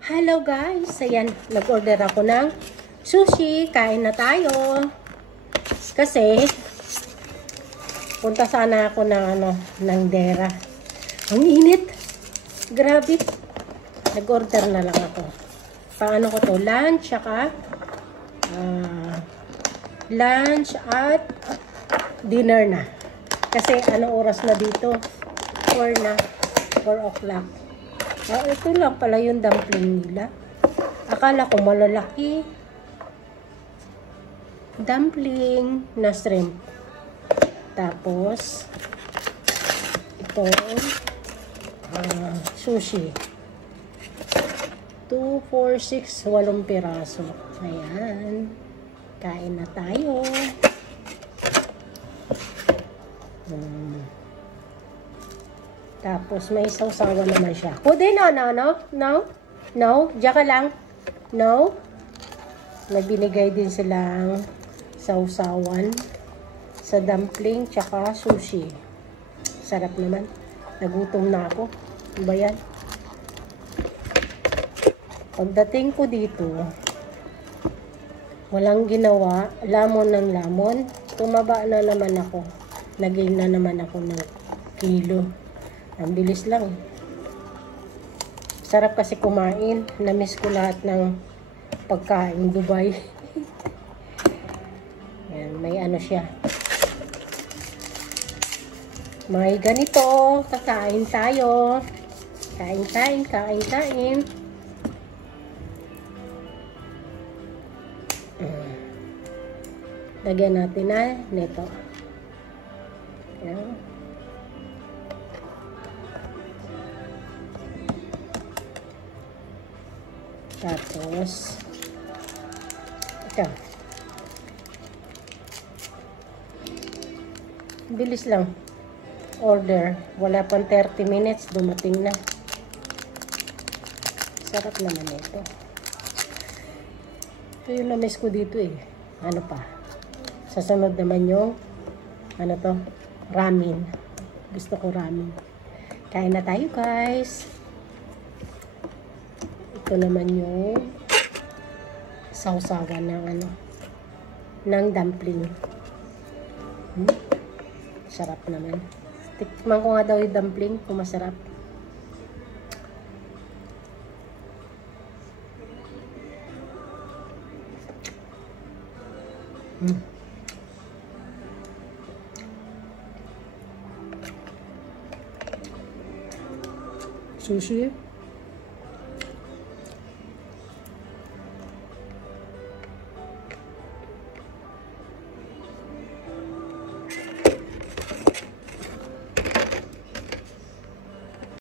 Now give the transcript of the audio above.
Hello guys! Ayan, nag-order ako ng sushi. Kain na tayo. Kasi, punta sana ako ng Dera. Ang init! Grabe! Nag-order na lang ako. Paano ko to? Lunch, saka lunch at dinner na. Kasi ano oras na dito? 4 na. 4 o'clock. Ito lang pala yung dumpling nila. Akala ko malalaki. Dumpling na shrimp. Tapos, ito, sushi. 2, 4, 6, 8 piraso. Ayan. Kain na tayo. Tapos, may sausawan naman siya. Pwede no? Diyan ka lang. No? May binigay din silang sausawan sa dumpling tsaka sushi. Sarap naman. Nagutom na ako. Ano ba yan? Pagdating ko dito, walang ginawa. Lamon ng lamon. Tumaba na naman ako. Naging na naman ako ng kilo. Ang bilis lang. Sarap kasi kumain. Namiss ko lahat ng pagkain Dubai. Yan, may ano siya. May ganito. Kakain tayo. Kain. Lagyan natin na nito. Yan. Tapos, ito. Bilis lang. Order. Wala pang 30 minutes. Dumating na. Sarap naman ito. Ito yung na-miss ko dito eh. Ano pa? Sasunod naman yung ano to? Ramen. Gusto ko ramen. Kain na tayo guys. Ito naman yung sausawan ng ng dumpling. Sarap naman. Tikman ko nga daw yung dumpling kung masarap. Sushi.